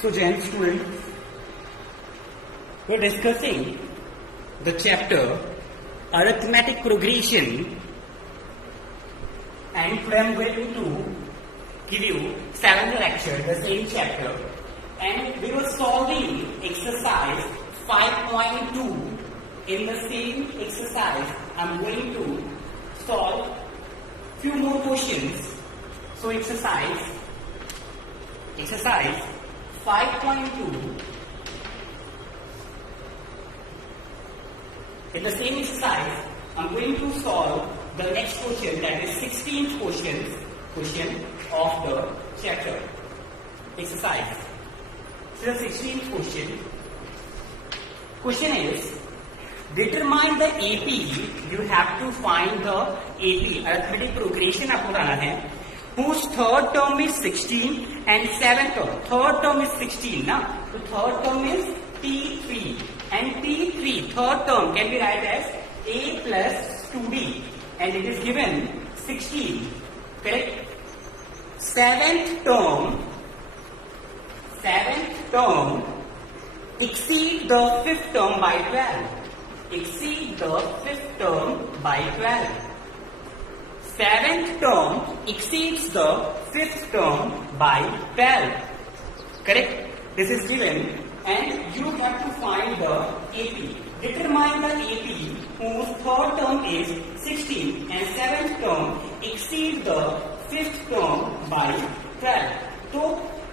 So, Jan student, we are discussing the chapter arithmetic progression, and today I am going to give you 7th lecture, the same chapter, and we were solving exercise 5.2. In the same exercise, I am going to solve few more questions. So exercise 5.2. In the same exercise, I am going to solve the next question, that is 16th question of the chapter. Exercise. So the 16th question. Question is, determine the AP. You have to find the AP, arithmetic progression आपको बताना है, whose third term is 16 and seventh term. Third term is 16 ना, so third term is T3 and T3 third term can be write as A plus 2D and it is given 16, correct? Seventh term exceed the fifth term by 12. Exceed the fifth term by 12. Seventh term exceeds the fifth term by 12. Correct? This is given and you have to find the AP. Determine the AP whose third term is 16 and seventh term exceed the fifth term by 12. तो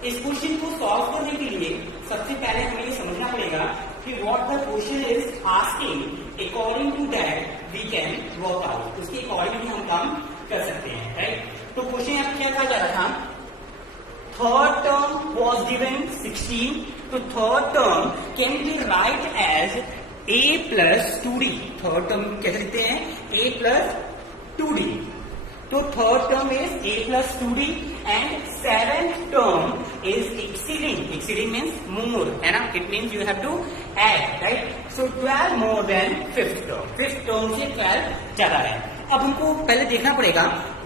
इस question को solve करने के लिए सबसे पहले हमें ये समझना पड़ेगा कि what the question is asking, according to that we can work out, उसके अकॉर्डिंगली हम काम कर सकते हैं, राइट? तो क्वेश्चन यहाँ क्या कहा जा रहा था, थर्ड टर्म वॉज गिवन 16, तो third term can be write as a plus 2d. Third term कैसे लिखते हैं, a प्लस 2d. तो third term is a plus 2d and seventh term is exceeding means more, है ना? It means you have to add, right? So 12 more than fifth term से 12 ज्यादा है. अब हमको पहले देखना पड़ेगा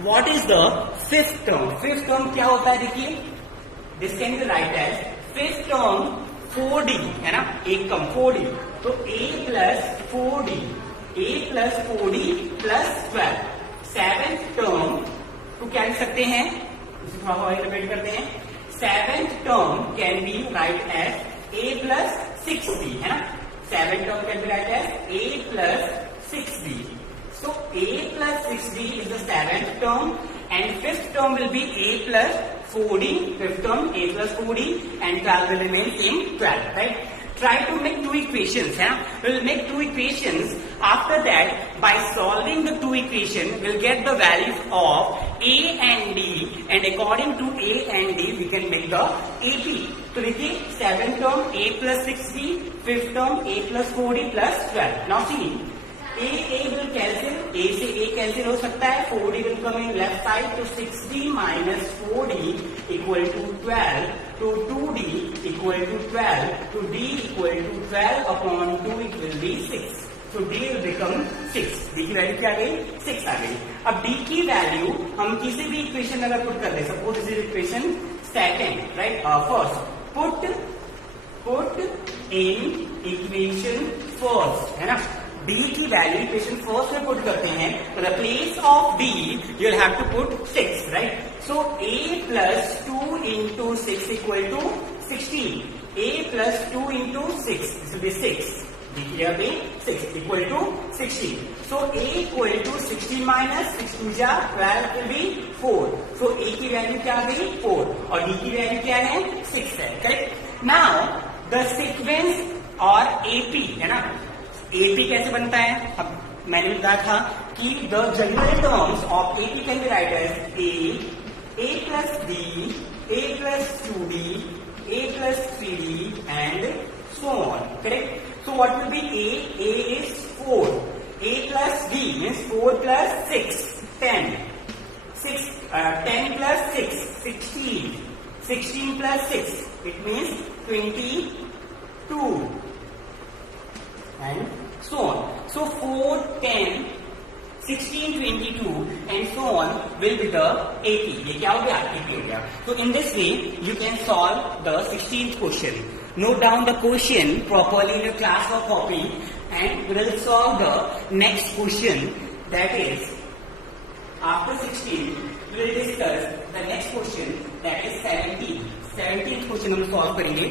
what is the fifth term क्या होता है, देखिए this can be write as fifth term 4d, है ना? एक कम 4d, तो a plus 4d plus 12. Seventh term को क्या लिख सकते हैं, उसे थोड़ा और एलिब्रेट करते हैं. Seventh term can be write as a plus 6b, है ना? Seventh term can be write as a plus 6b. So a plus 6b is the seventh term and fifth term will be a plus 4d. Fifth term a plus 4d and 12 will remain in 12, right? Try to make two equations. We'll make two equations. After that, by solving the two equations, we'll get the values of A and D, and according to A and D, we can make the AP. So देखिए, seventh term A plus 6D, fifth term A plus 4D plus 12. Now see, A will cancel, A से A cancel हो सकता है, 4D will come in left side, तो 6D minus 4D equal to 12, to 2D equal to 12, to D equal to 12 upon 2 it will be 6. So D will become 6. D की value क्या आ गई, 6 आ गई. अब D की वैल्यू हम किसी भी इक्वेशन में अगर पुट कर दे, suppose this is equation second, right? First put in equation first, है ना? D की वैल्यू इक्वेशन फर्स्ट में पुट करते हैं, तो the place of D you will have to put 6, right? So A plus 2 into 6 equal to 16. A plus 2 into 6, this will be 6. D की value 6 equal to 16. So A equal to 16 minus 6 to 12 will be 4. So A की value क्या आ गई, 4, और D की value क्या है, 6 है, correct? Now the sequence और AP, है ना? AP कैसे बनता है, अब मैंने बताया था कि the general terms of AP can be write as A plus D, A plus 2D, A plus 3D and so on, correct? So what will be A? A is 4. A plus D means 4 plus 6, 10. 10 plus 6, 16. 16 plus 6, it means 22. And so on. So 4, 10, 16, 22 and so on will be the 80. ये क्या हो गया? 80 हो गया. So in this way you can solve the 16th question. Note down the question properly in your class or copy and we will solve the next question, that is after 16 we will discuss the next question, that is 17. 17th question हम solve करेंगे,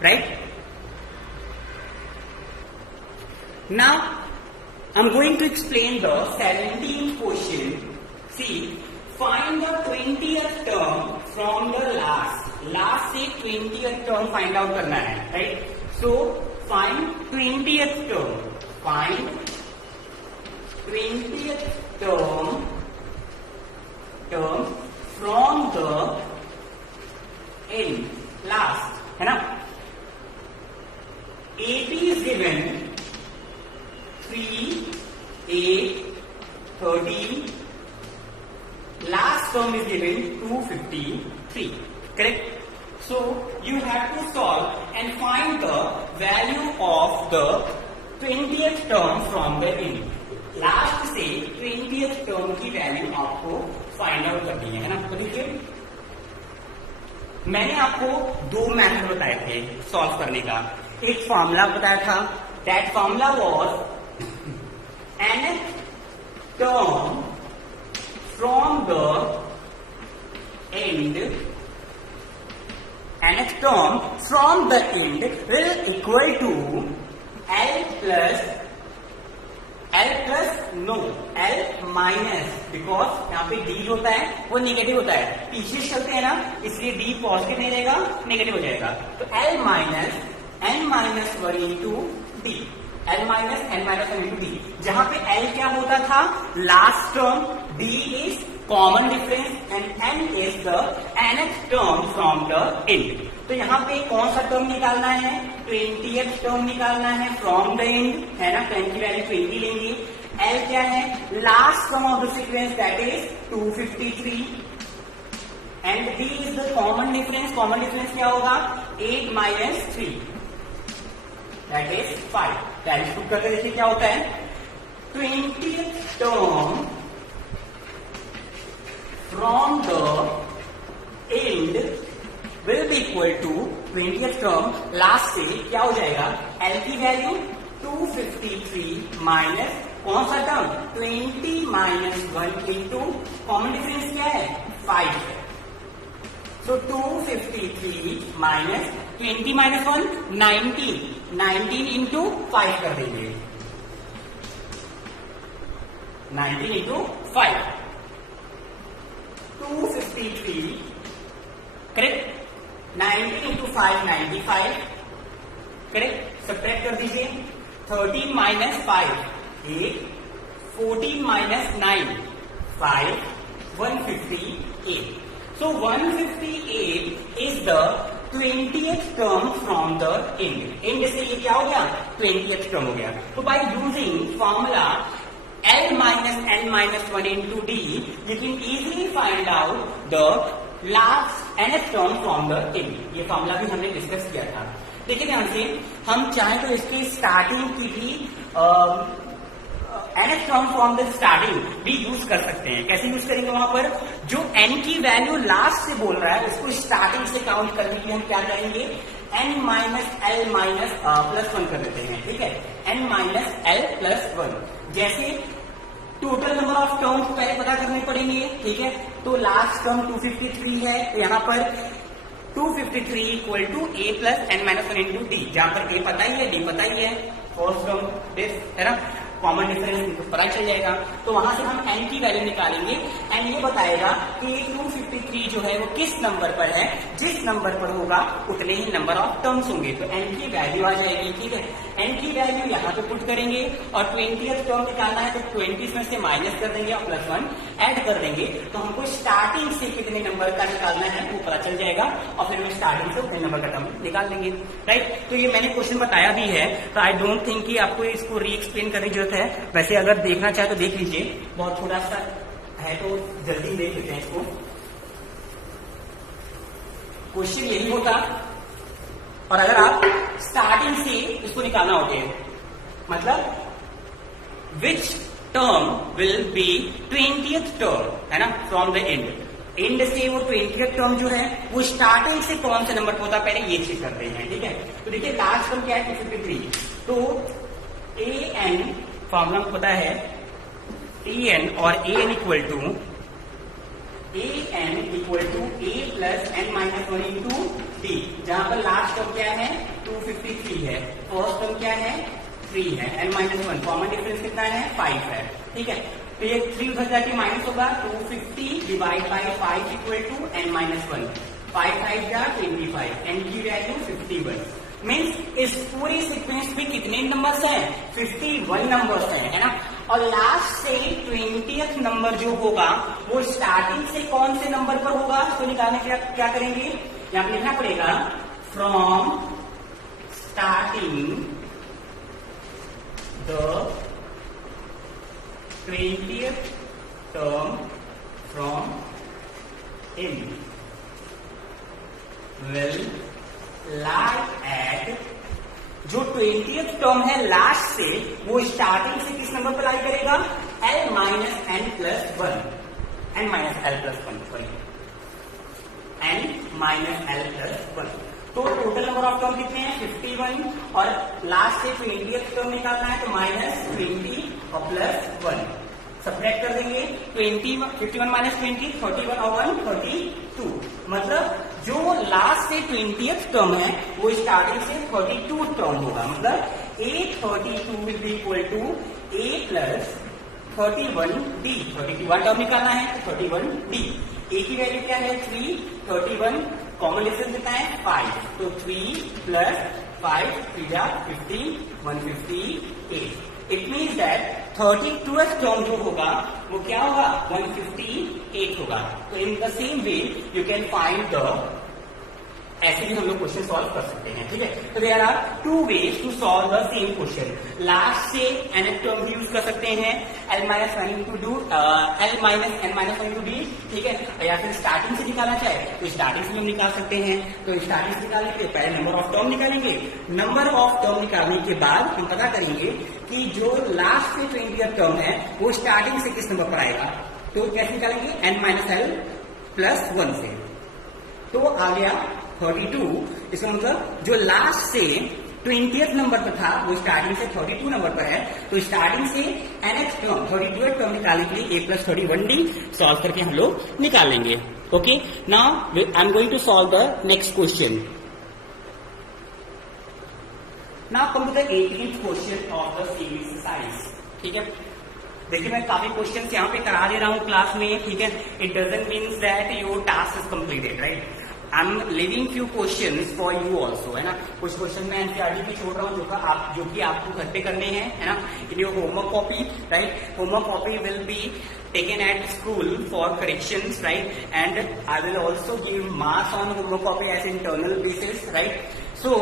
right? Now I'm going to explain the 17th question. See, find the 20th term from the last. Last से 20th term find out करना है, right? So find 20th term. Find 20th term from the end. Last, है ना? AP is given 3, 8, 13. Last term is given 253. Correct? So you have to solve and find the value of the 20th term from the end. Last से 20th term की value आपको find out करनी है ना? तो देखिए मैंने आपको दो मेथड बताए थे सॉल्व करने का. एक फॉर्मूला बताया था. That formula was nth term from the end. Nth term from the end will equal to L plus minus, because यहाँ पे D होता है वो नेगेटिव होता है. पीछे चलते हैं ना, इसलिए D पॉजिटिव नहीं रहेगा, नेगेटिव हो जाएगा. तो L minus n minus 1 into D. L minus n minus 1 into D. जहां पे L क्या होता था? Last term. D is common difference and n is the nth term from the end. तो यहाँ पे कौन सा टर्म निकालना है? 20th टर्म निकालना है फ्रॉम द एंड, है ना? 10 की वैल्यू 20 लेंगे. L क्या है? Last term of the sequence, that is 253 and D is the common difference. Common difference क्या होगा? 8 minus 3, that is 5. Value put करके देखिए क्या होता है. 20th term from the end will be equal to 20th term last से क्या हो जाएगा? L की वैल्यू 253 माइनस कौन सा term? 20 minus 1 into common difference क्या है? 5 है. So 253 minus 20 minus 1 19 into 5 कर देंगे. 19 into 5 253. Correct? 19 into 5 95. Correct? Subtract कर दीजिए. 13 minus 5 8. 14 minus 9 5. 158. So 158 is the 20th term from the end. End से ये क्या हो गया? 20th term हो गया. So by using formula L minus n minus 1 into D, you can easily find out the last nth term from the end. ये formula भी हमने डिस्कस किया था. देखिए ध्यान से, हम चाहे तो इसकी स्टार्टिंग की भी nth term from the starting भी यूज कर सकते हैं. कैसे यूज करेंगे? वहां पर जो n की वैल्यू लास्ट से बोल रहा है उसको स्टार्टिंग से काउंट करने के लिए हम क्या करेंगे? n minus L minus plus 1 कर देते हैं. ठीक है? n minus l plus 1. जैसे टोटल नंबर ऑफ टर्म्स पहले पता करने पड़ेंगे. ठीक है? तो लास्ट टर्म 253 है, तो यहाँ पर 253 equal to a plus n minus 1 into d. जहां पर a पता ही है, d पता ही है. फर्स्ट टर्म दिस है ना, कॉमन डिफरेंस इनको पता चल जाएगा. तो वहां से हम n की वैल्यू निकालेंगे. n ये बताएगा कि 253 जो है वो किस नंबर पर है. जिस नंबर पर होगा उतने ही नंबर ऑफ टर्म्स होंगे. तो n की वैल्यू आ जाएगी. ठीक है? n की वैल्यू यहाँ पे पुट करेंगे और 20th टर्म निकालना है तो 20 में से माइनस कर देंगे और प्लस 1 ऐड कर देंगे. तो हमको स्टार्टिंग से कितने नंबर का निकालना है वो पता चल जाएगा और फिर हम स्टार्टिंग से उतने नंबर का टर्म निकाल देंगे. राइट? तो ये मैंने क्वेश्चन बताया भी है, तो आई डोंट थिंक कि आपको इसको री एक्सप्लेन करने की जरूरत है. वैसे अगर देखना चाहे तो देख लीजिए, बहुत थोड़ा सा है तो जल्दी देख लेते हैं इसको. क्वेश्चन यही होता और अगर आप स्टार्टिंग से इसको निकालना होते मतलब which term will B 20th term, है ना, फ्रॉम द एंड से वो 20th टर्म जो है वो स्टार्टिंग से कौन से नंबर पर होता है पहले ये चेक करते हैं, ठीक है। तो देखिए लास्ट टर्म क्या है 53, तो ए एन फॉर्मूला पता है ए एन और a n equal to a plus n minus 1 into d, जहां पर लास्ट टर्म क्या है 253 है, फर्स्ट टर्म क्या है 3 है, एन माइनस 1 कॉमन डिफरेंस कितना है 5 है, ठीक है। तो ये 3 उधर जाके माइनस होगा, 250 divide by 5 equal to n minus 1, 5 5 जा 25, एन की वैल्यू 51। मीन्स इस पूरी सीक्वेंस में कितने नंबर्स हैं 51 नंबर्स हैं, है ना। और लास्ट से 20th नंबर जो होगा वो स्टार्टिंग से कौन से नंबर पर होगा, तो निकालने के लिए क्या करेंगे, यहां पर लिखना पड़ेगा from starting the 20th term from in will lie at, जो 20th टर्म है लास्ट से वो स्टार्टिंग से किस नंबर पर लाई करेगा l minus n plus 1, n minus l plus 1, sorry n minus l plus 1। तो टोटल नंबर ऑफ टर्म कितने हैं 51 और लास्ट से 20th टर्म निकालना है तो माइनस 20 और प्लस 1 सब्ट्रैक्ट कर देंगे, 51 माइनस 20 31 और 1 32, मतलब जो लास्ट से 20th टर्म है वो स्टार्टिंग से 32 टर्म होगा, मतलब a 32 will be equal to a plus 31d, 31 term निकालना है तो 31d, a की वैल्यू क्या है 3, 31 कॉमन डिफरेंस कितना है 5, तो 3 प्लस 5 3 जा 50 158। It means that 32th term जो होगा वो क्या होगा 158 होगा। तो in the same way you can find the, ऐसे भी हम लोग क्वेश्चन सॉल्व कर सकते हैं, ठीक है। तो there are 2 ways to solve the same question, last से nth टर्म भी यूज कर सकते हैं l minus 1 into d l minus n minus 1 into d, ठीक है, या फिर स्टार्टिंग से निकालना चाहे तो स्टार्टिंग से हम निकाल सकते हैं। तो स्टार्टिंग से निकालने के पहले नंबर ऑफ टर्म निकालेंगे, नंबर ऑफ टर्म निकालने के बाद हम पता करेंगे कि जो लास्ट से 20th टर्म है वो स्टार्टिंग से किस नंबर पर आएगा, तो कैसे निकालेंगे n माइनस एल प्लस 1 से, तो आ गया 32। इसका मतलब जो लास्ट से 20th नंबर पर था वो स्टार्टिंग से 32 नंबर पर है, तो स्टार्टिंग से nth टर्म 32th टर्म निकालने के लिए a प्लस 31d सॉल्व करके हम लोग निकाल लेंगे। Okay, now I am going to solve the next question. Now come to the 18th question of the same exercise, ठीक है। देखिए मैं काफी क्वेश्चंस यहाँ पे करा दे रहा हूँ क्लास में, ठीक है, it doesn't means that your task is completed, right. I am living few questions for you also, है ना। कुछ क्वेश्चन मैं एनसीईआरटी भी छोड़ रहा हूँ जो कि आपको घर पे करने हैं, है ना, in your homework copy, right. Homework copy will be taken at school for corrections, right, and I will also give marks on homework copy as internal basis, right. So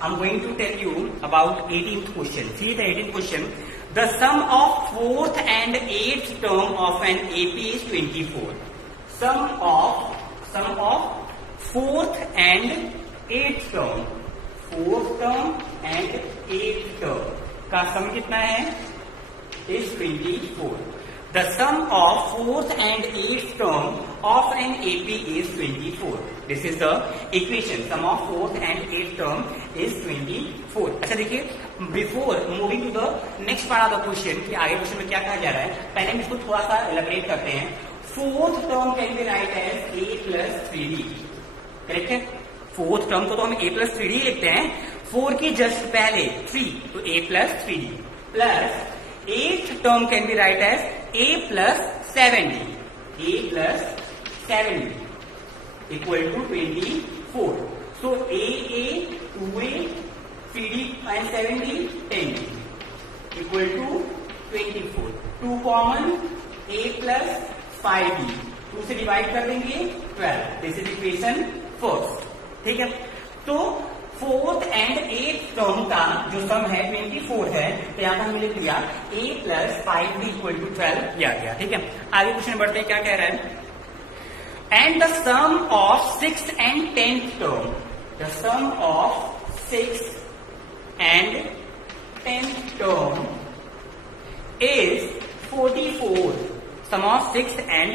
I'm going to tell you about 18th question. See the 18th question. The sum of 4th and 8th term of an AP is 24. Sum of 4th and 8th term, 4th term and 8th term का सम कितना है is 24. The sum of 4th and 8th term of an AP is 24. This is the equation. Sum of 4th and 8th term is 24. अच्छा देखिए, before moving to the next part of the question कि आगे question में क्या कहा जा रहा है, पहले हम इसको थोड़ा सा एलाबरेट करते हैं। 4th term can be write as a plus 3d, correct है। 4th टर्म को तो हम a plus 3d लिखते हैं, 4 की जस्ट पहले 3, तो a plus 3d plus 8th term can be write as a plus 7d, a plus 7d equal to 24. So a 2a 3d and 7d 10d equal to 24. 2 common, a plus 5d, 2 से divide कर देंगे 12. This is equation first, ठीक है। तो 4th and 8th term का जो सम है 24 है, तो यहाँ पर हमने लिख दिया a plus 5d equal to 12 दिया गया, ठीक है। आगे क्वेश्चन बढ़ते हैं, क्या कह रहा है, and the sum of 6th and 10th term, the sum of 6th and 10th term is 44. Sum of 6th and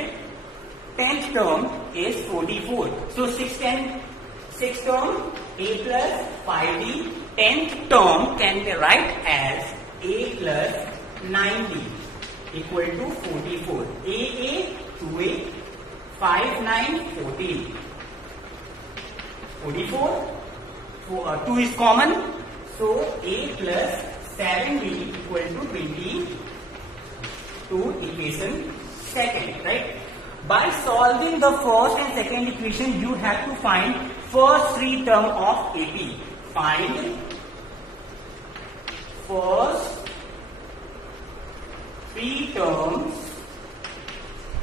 10th term is 44. So 6th term a plus 5d. 10th term can be write as a plus 9d equal to 44. A 2a 5 9 14. 44. 2 is common. So a plus 7b equal to 22 equation second, right? By solving the first and second equation, you have to find first 3 term of AP. Find first 3 terms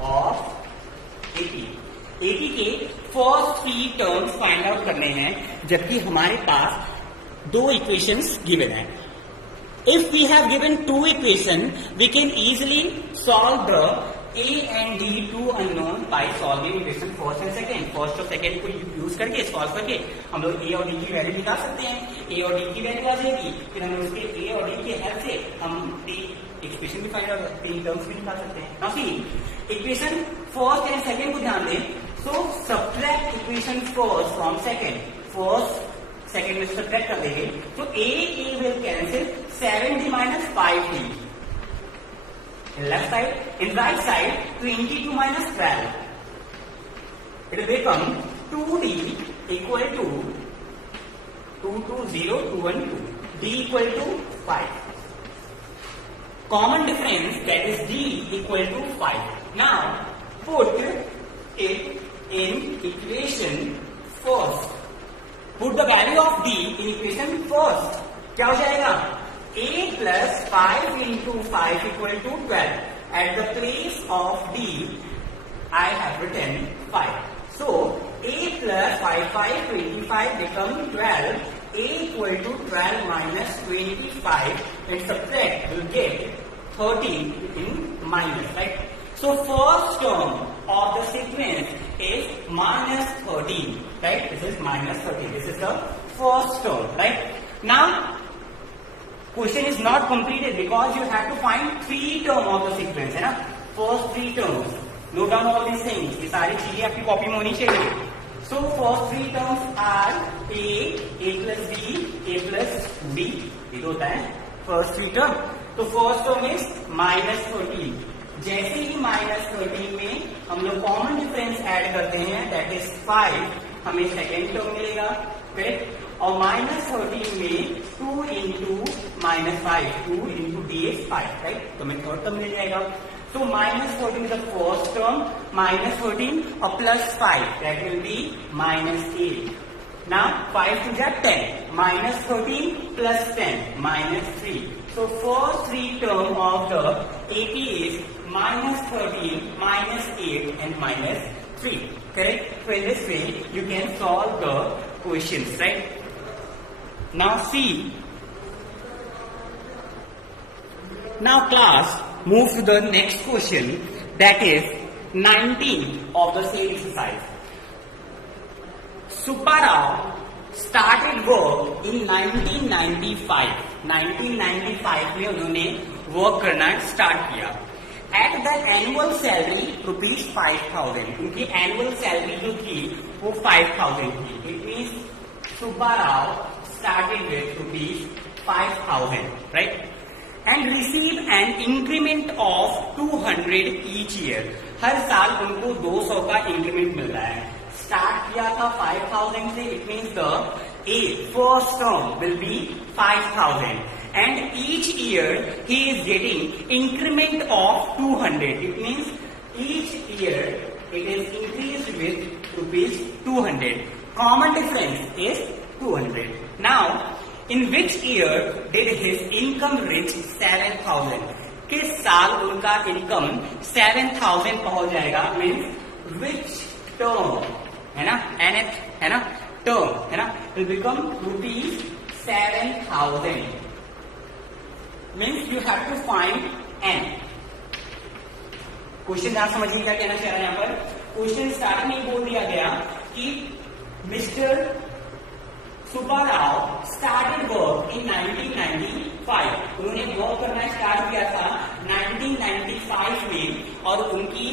of AP. AP के first 3 terms find out करने हैं, जबकि हमारे पास 2 equations given है. If we have given 2 equations, we can easily solve the A and D 2 unknown by solving equation first and second. First और second को use करके solve करके हम लोग A और D की वैल्यू निकाल सकते हैं. A और D की वैल्यू आ जाएगी, फिर हम उसके A और D के हेल्प से हम इक्वेशन भी फाइंड आउट 3 टर्म्स भी निकाल सकते हैं. Now see equation first and second को ध्यान दें. So subtract equation first from second. First second में सब्ट्रैक्ट कर देंगे तो A will cancel 7d minus 5d. In left side, in right side 22 minus 12. It will become 2d equal to 2 2 0 2 1 2. D equal to 5. Common difference, that is D equal to 5. Now put it in equation first. Put the value of D in equation first. क्या हो जाएगा? A plus 5 into 5 equal to 12. At the place of D, I have written 5. So A plus 5 25 become 12. A equal to 12 minus 25 and subtract will get 13 in minus, right? So first term of the sequence is minus 13, right? This is minus 13. This is the first term, right? Now question is not completed because you have to find 3 term of the sequence, है ना? First 3 terms. Note down all these things. ये सारी चीजें आपकी copy में होनी चाहिए. So first 3 terms are A plus B, A plus B. ये होता है first 3 term. तो first term is minus 13. जैसे ही minus 13 में हम लोग कॉमन डिफरेंस ऐड करते हैं, that is 5, हमें सेकेंड टर्म मिलेगा, करेक्ट? और minus 13 में 2 into minus 5, 2 into D is 5, right? तो हमें थर्ड टर्म मिल जाएगा. So minus 14 is the first term, minus 14 or plus 5, that will be minus 8. Now 5 to the 10, minus 13 plus 10, minus 3. So first 3 term of the AP is minus 13, minus 8 and minus 3, correct? So in this way you can solve the questions, right? Now see, now class, move to the next question, that is 19 of the same exercise. Supparao started work in 1995. 1995 में उन्होंने work करना start किया. At the annual salary rupees 5,000. उनकी annual salary जो थी वो 5,000 थी. It means Supparao started with rupees 5,000, right? And receive an increment of 200 each year. हर साल उनको 200 का इंक्रीमेंट मिल रहा है. स्टार्ट किया था 5,000 से. It means the first term will be 5,000. And each year he is getting increment of 200. It means each year it is increased with rupees 200. Common difference is 200. Now, in which year did his income reach 7,000? किस साल उनका income 7,000 पहुंच जाएगा? Means which term, है ना? nth, है ना? Term, है ना? Will become rupees 7,000. Means you have to find n. Question आप समझिए क्या कहना चाह रहे हैं यहाँ पर. क्वेश्चन स्टार्टिंग में बोल दिया गया कि mister Supparao started work in 1995. उन्होंने वर्क करना स्टार्ट किया था 1995 में और उनकी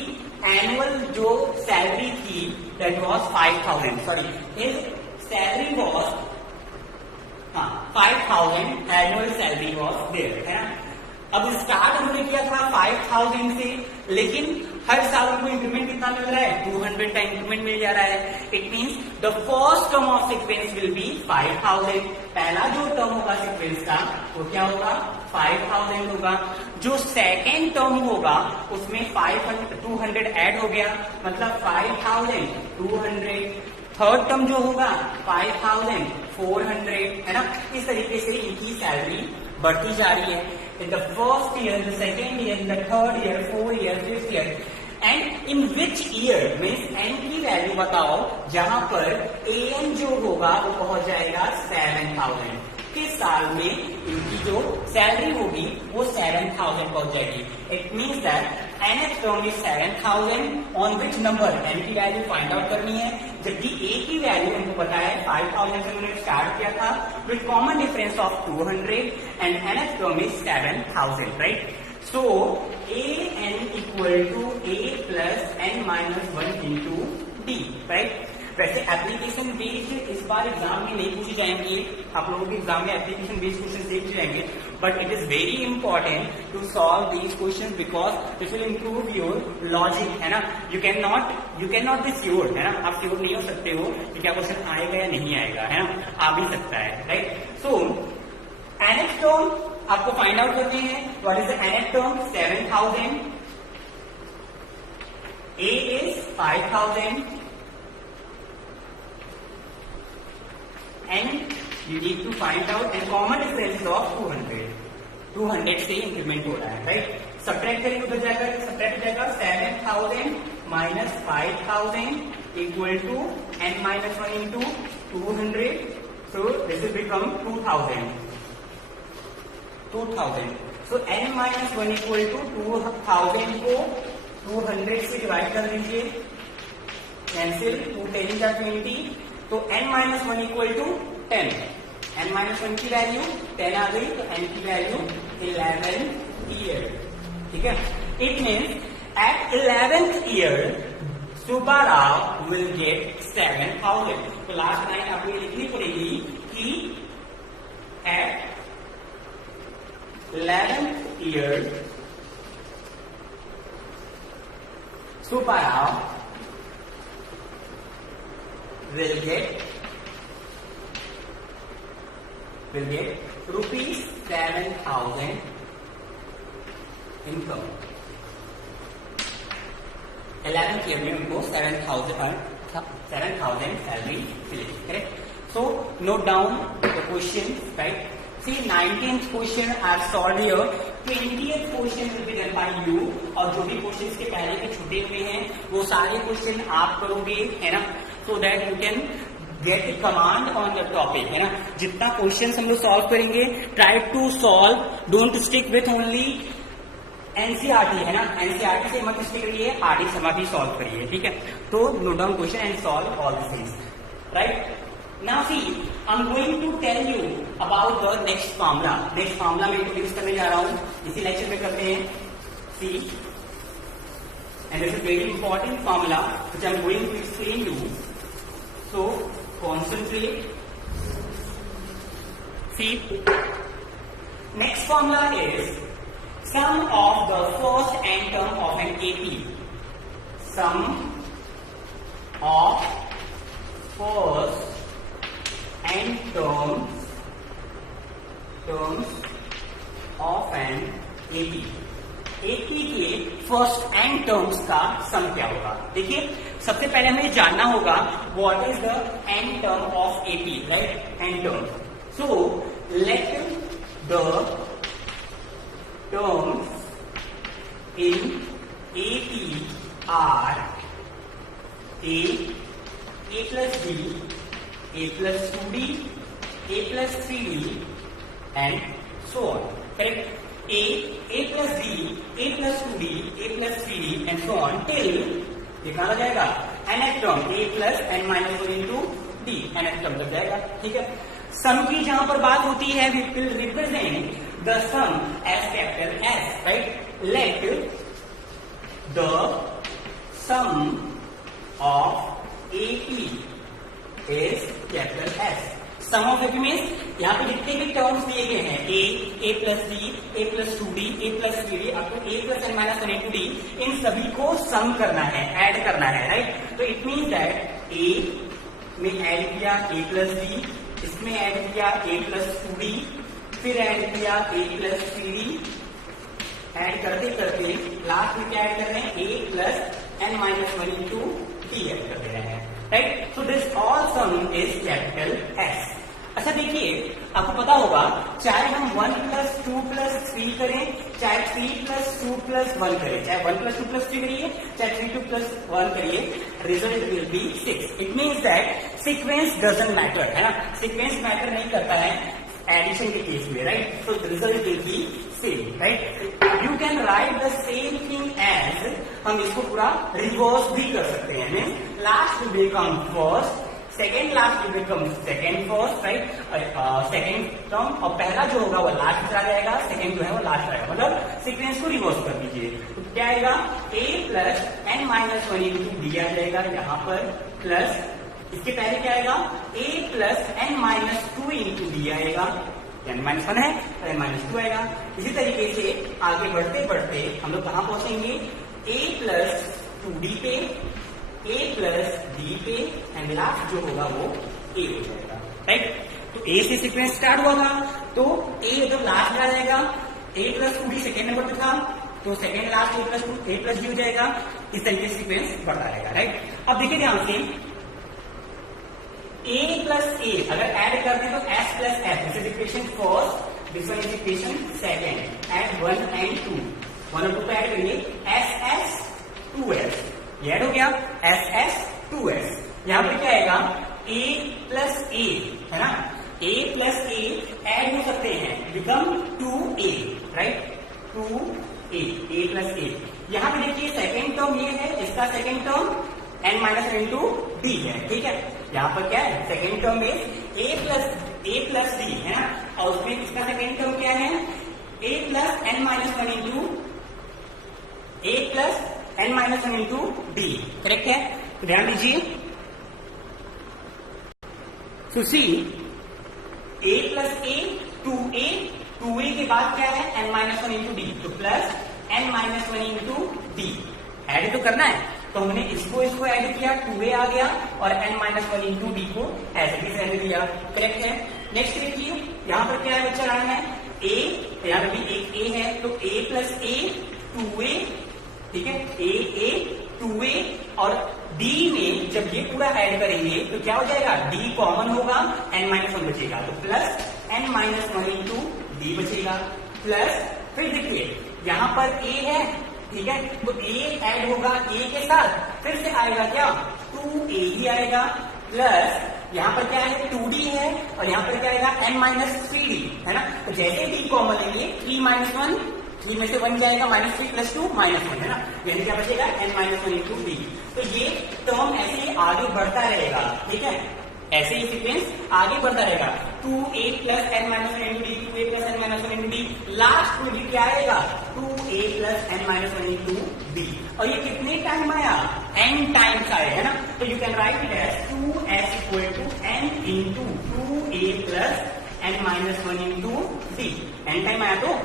एनुअल जो सैलरी थी that was 5000, sorry his salary was 5000 annual salary was there, है ना। अब स्टार्ट उन्होंने किया था 5000 से, लेकिन हर साल उनको इंक्रीमेंट कितना मिल रहा है, 200 का इंक्रीमेंट मिल जा रहा है। It means the first term of sequence will be 5000। पहला जो टर्म होगा सीक्वेंस का वो क्या होगा, 5000 होगा। जो सेकेंड टर्म होगा उसमें 200 ऐड हो गया, मतलब 5000 200। थर्ड टर्म जो होगा 5400, है ना। इस तरीके से इनकी सैलरी बढ़ती जा रही है in the first year, the second year, the third year, 4th year, 5th year, and in which year means n की वैल्यू बताओ जहां पर an जो होगा वो पहुंच जाएगा 7000। किस साल में इनकी जो सैलरी होगी वो 7000 पहुंच जाएगी। It means that nth term is 7000 on which number, n की वैल्यू फाइंड आउट करनी है, जबकि a की वैल्यू हमको पता है 5000 से उन्होंने स्टार्ट किया था with common difference of 200 and nth term is 7000, right. So an equal to a plus n minus 1 into d, right. वैसे एप्लीकेशन बेस्ड इस बार एग्जाम में नहीं पूछी जाएंगी, आप लोगों के एग्जाम में एप्लीकेशन बेस्ड क्वेश्चन पूछे जाएंगे, but it is very important to solve these question because this will improve your logic, है ना। You can not be sure, है ना, आप श्योर नहीं हो सकते हो कि क्या क्वेश्चन आएगा या नहीं आएगा, है ना, आ भी सकता है, राइट। सो nth टर्म आपको फाइंड आउट करनी है। What is the nth term, 7000, a is 5000 and you need to find out and common difference of 200 से इंक्रीमेंट हो रहा है, राइट। सब्ट्रैक्ट करेंगे उधर जाकर, सब्ट्रैक्ट जाएगा 7000 minus 5000 equal to n minus 1 into 200, so this will become 2000। So n minus 1 equal to 2000 को 200 से डिवाइड कर दीजिए, कैंसिल, 2 10 जा 20, तो n minus 1 equal to 10, n minus 1 की वैल्यू 10 आ गई, तो n की वैल्यू 11 ईयर, ठीक है। It means at 11th year Subbarao will get 7000। तो लास्ट लाइन आपको ये लिखनी पड़ेगी कि at 11th year Subbarao will get rupees 7000 income। 11th year में उनको 7000 सैलरी मिलेगी, correct. So note down the question, right. See 19th question are solved here, 20th question will be done by you, और जो भी क्वेश्चन के पहले के छूटे हुए हैं वो सारे क्वेश्चन आप करोगे, है ना, so that you can get command on the topic, है ना। जितना क्वेश्चन हम लोग सॉल्व करेंगे, try to solve, don't stick with only NCERT, है ना, एनसीईआरटी से मत स्टिक करिए, आरटी समा भी सॉल्व करिए, ठीक है। तो note down question and solve all the things, right. Now see, I'm going to tell you about the next formula. Next formula मैं इंट्रोड्यूस करने जा रहा हूँ, इसी लेक्चर में करते हैं। See, and this is very important formula which I'm going to explain you. So concentrate. See, next formula is sum of the first n term of an AP. Sum of first n terms of an AP। AP के first n terms का सम क्या होगा। देखिए सबसे पहले हमें जानना होगा what is the n term of AP, right, n term. So let the terms in AP are a plus b, a plus 2d, a plus 3d and so on, correct। a plus b, a plus 2d, a plus 3d and so on till निकाला जाएगा nth term a plus n minus 1 into d, nth term लग जाएगा, ठीक है। सम की जहां पर बात होती है we will represent the sum as capital S, right. Let the sum of AP is capital S. Sum of AP means यहाँ पे जितने भी टर्म्स दिए गए हैं a plus d, a plus 2d, a plus 3d up to a plus n minus 1 into d, इन सभी को सम करना है, ऐड करना है, राइट। तो इट मीन्स दैट ए में ऐड किया ए प्लस डी, इसमें ऐड किया ए प्लस 2d, फिर ऐड किया ए प्लस 3d, ऐड करते करते लास्ट में क्या ऐड कर रहे हैं a plus n minus 1 into d add कर रहे हैं, right. So this all sum is capital S. अच्छा देखिए, आपको पता होगा चाहे हम 1 प्लस 2 प्लस 3 करें, चाहे 3 प्लस 2 प्लस 1 करें, चाहे 1 प्लस 2 प्लस 3 करिए, चाहे 3 2 प्लस 1 करिए, result will B 6। It means that sequence doesn't matter, है ना, सीक्वेंस मैटर नहीं करता है एडिशन के केस में, right. So result will be same, right. You can write the same thing as, हम इसको पूरा रिवर्स भी कर सकते हैं, means last will become first, second last will become second first, right. Second term और पहला जो होगा वो लास्ट में चला जाएगा, सेकेंड जो है वो लास्ट आएगा, मतलब सीक्वेंस को रिवर्स कर दीजिए। तो क्या आएगा a plus n minus 1 into d आ जाएगा यहाँ पर, प्लस इसके पहले क्या आएगा a plus n minus 2 into d आएगा, एन माइनस 1 है तो एन माइनस 2 आएगा। इसी तरीके से आगे बढ़ते बढ़ते हम लोग कहाँ पहुंचेंगे a प्लस 2d पे, a प्लस डी पे, एंड लास्ट जो होगा वो a हो जाएगा, राइट। तो a से सीक्वेंस स्टार्ट हुआ था तो a जब लास्ट में आ जाएगा, a plus 2d second number पे था तो second last a plus D हो जाएगा। इस तरीके से सीक्वेंस बढ़ता रहेगा, राइट। अब देखिए ध्यान से a प्लस a अगर ऐड कर दें तो s plus f, this is equation first, this one is equation second, add 1 and 2, 1 और 2 पे ऐड करिए s 2s, ये ऐड हो गया s 2s। यहां पर क्या आएगा a प्लस a, है ना, a प्लस a ऐड हो सकते हैं, become 2a, right, 2a, a plus a। यहां पे देखिए सेकेंड टर्म ये है, इसका second term n minus 1 into d है, ठीक है। यहाँ पर क्या है सेकेंड टर्म में a प्लस d, है ना, और उसमें इसका सेकेंड टर्म क्या है a plus n minus 1 into a plus n minus 1 into d, correct है। तो ध्यान दीजिए, तो सी a प्लस a 2a के बाद क्या है n माइनस 1 into d, तो plus n minus 1 into d add तो करना है, तो हमने इसको ऐड किया, 2a आ गया और n माइनस 1 into d को ऐसे भी ऐड किया, करेक्ट है। नेक्स्ट देखिए यहाँ पर क्या है बच्चा रहा है a, यहाँ पर भी एक a है तो a प्लस a 2a, ठीक है, a 2a और d में जब ये पूरा ऐड करेंगे तो क्या हो जाएगा d कॉमन होगा, n माइनस 1 बचेगा, तो plus n minus 1 into d बचेगा, प्लस फिर देखिए यहाँ पर a है, ठीक है, तो a ऐड होगा a के साथ, फिर से आएगा क्या 2a ही आएगा, प्लस यहाँ पर क्या है 2d है और यहाँ पर क्या आएगा n माइनस 3d, है ना। तो जैसे d कॉमन लेंगे 3 माइनस 1, 3 में से 1 जाएगा, माइनस 3 प्लस 2 माइनस 1, है ना, यानी क्या बचेगा n माइनस 1 into d। तो ये टर्म ऐसे ही आगे बढ़ता रहेगा, ठीक है, ऐसे ही सीक्वेंस आगे बढ़ता रहेगा, 2a plus n minus 1 into d, 2a plus n minus 1 into d, last में भी क्या आएगा 2a plus n minus 1 into d, और ये कितने टाइम आया n टाइम्स आए, है ना। तो you can write it as 2s equal to n into 2a plus n minus 1 into d, n time आया तो,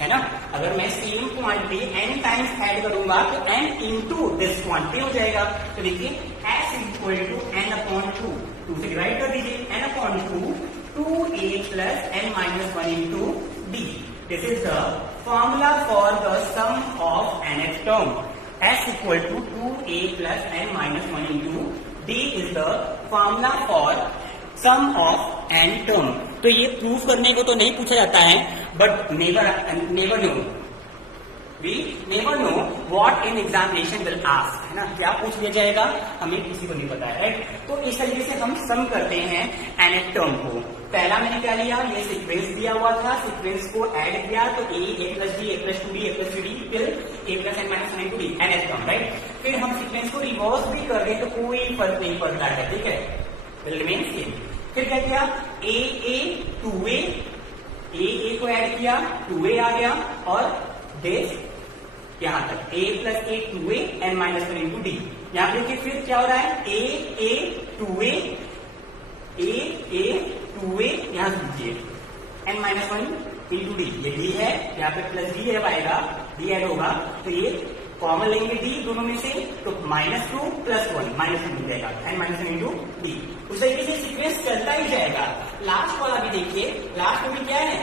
है ना। अगर मैं same quantity n times add करूंगा तो n into दिस क्वांटिटी हो जाएगा। तो देखिए s equal to n upon 2 से डिवाइड कर दीजिए, n upon 2a plus n minus 1 into d। This is the formula for the sum of nth term, s equal to 2a plus n minus 1 into d is the formula for sum of n term. तो ये proof करने को तो नहीं पूछा जाता है, but never know, we never know what in examination will ask, है ना, क्या पूछ लिया जाएगा हमें किसी को नहीं पता है, राइट। तो इस तरीके से हम सम करते हैं nth टर्म को। पहला मैंने क्या लिया, ये सीक्वेंस दिया हुआ था, सीक्वेंस को ऐड किया तो a plus b, a plus 2d, a plus 3d, फिर a plus n minus 1 into d, nth term, right. फिर हम सीक्वेंस को रिवर्स भी कर दें तो कोई फर्क नहीं पड़ता है, ठीक है, विल रिमेन सेम। फिर क्या किया, ए 2a, ए को ऐड किया, 2a आ गया, और देश यहां तक a plus a 2a n minus 1 into D. यहां पे देखिए फिर क्या हो रहा है, a 2a, a 2a, यहां से दीजिए n माइनस 1 इंटू डी, ये डी है, यहाँ पे प्लस डी जब आएगा, डी ऐड होगा, तो ये कॉमन लेंगे डी दोनों में से, तो -2 + 1 -1 मिल जाएगा, n माइनस 1 इंटू डी। उस तरीके से सीक्वेंस चलता ही जाएगा। लास्ट वाला भी देखिए, लास्ट में भी क्या है,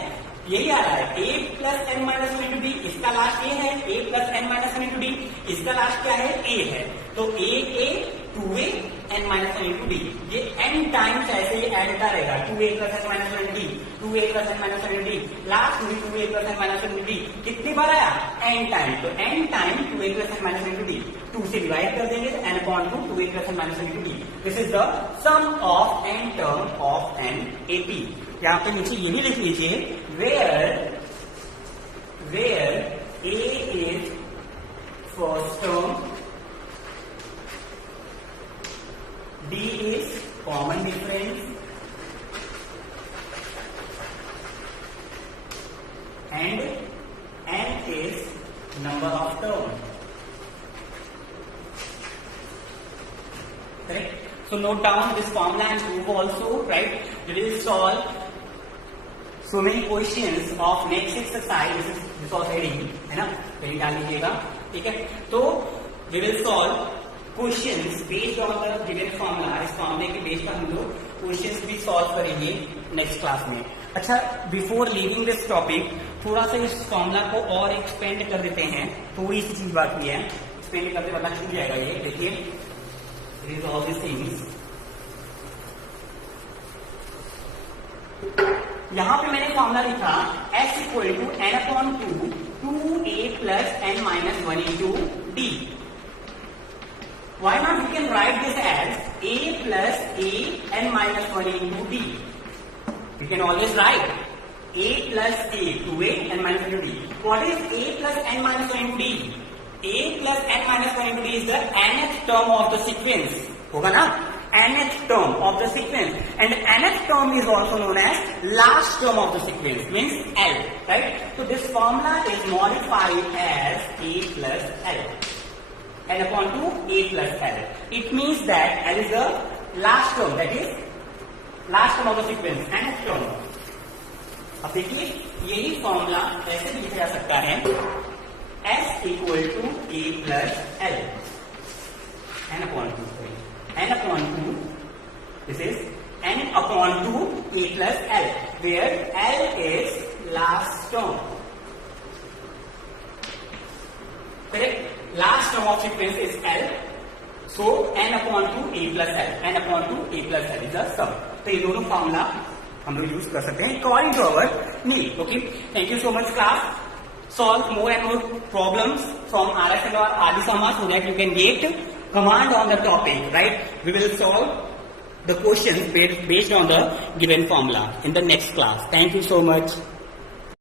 यही आ रहा है, a plus n minus 1 into D, इसका लास्ट ये है, a plus n minus 1 into D, इसका लास्ट क्या है, a है, तो a 2a n minus 1 into D, ये n टाइम्स ऐसे ही ऐड होता रहेगा, 2a plus n minus 1 into D, 2a plus n minus 1 into D, last में 2a plus n minus 1 into D, कितनी बार आया, n टाइम, तो n time 2a plus n minus 1 into d, 2 से divide कर देंगे तो n upon 2 2a plus n minus 1 into d. This is the sum of n term of n AP. यहाँ पे नीचे ये भी लिख लीजिए, where a is first term, d is common difference, and n is number of terms. Correct? So note down this formula and prove also, right? We will solve so many questions of next exercise. This was heading, है ना? heading डाल लीजिएगा, ठीक है? तो we will solve questions based on the given formula. इस फॉर्मूले के बेस पर हम लोग क्वेश्चंस भी सॉल्व करेंगे नेक्स्ट क्लास में। अच्छा, बिफोर लीविंग दिस टॉपिक थोड़ा सा इस फॉर्मूला को और एक्सपेंड कर देते हैं, थोड़ी सी चीज बाकी है, एक्सपेंड करते पता छूट जाएगा। ये देखिए, दिस ऑल दिस थिंग्स, यहां पे मैंने फॉर्मूला लिखा s equal to n upon 2a plus n minus 1 into d. Why not we can write this as a plus a n minus 1 into d. You can always write a plus a 2a n minus 1 into d. What is a plus n minus 1 into d? a plus n minus 1 into d is the nth term of the sequence. होगा ना? nth term of the sequence, and nth term is also known as last term of the sequence, means L, right? So this formula is modified as a plus L. n upon 2 a plus L. It means that L is the last term, that is last term of the sequence, nth term. अब देखिए, यही formula ऐसे भी लिखा जा सकता है, s equal to a plus L, n upon 2, n upon 2, this is n upon 2 a plus L, where L is last term. Correct? Last term of sequence is L, so n upon 2 a plus L, n upon 2 a plus L is the sum. तो ये दोनों formula हम लोग use कर सकते हैं according to our need. Okay, thank you so much class. Solve more and more problems from RSL or Adi Samaj so that you can get command on the topic, right? We will solve the questions based on the given formula in the next class. Thank you so much.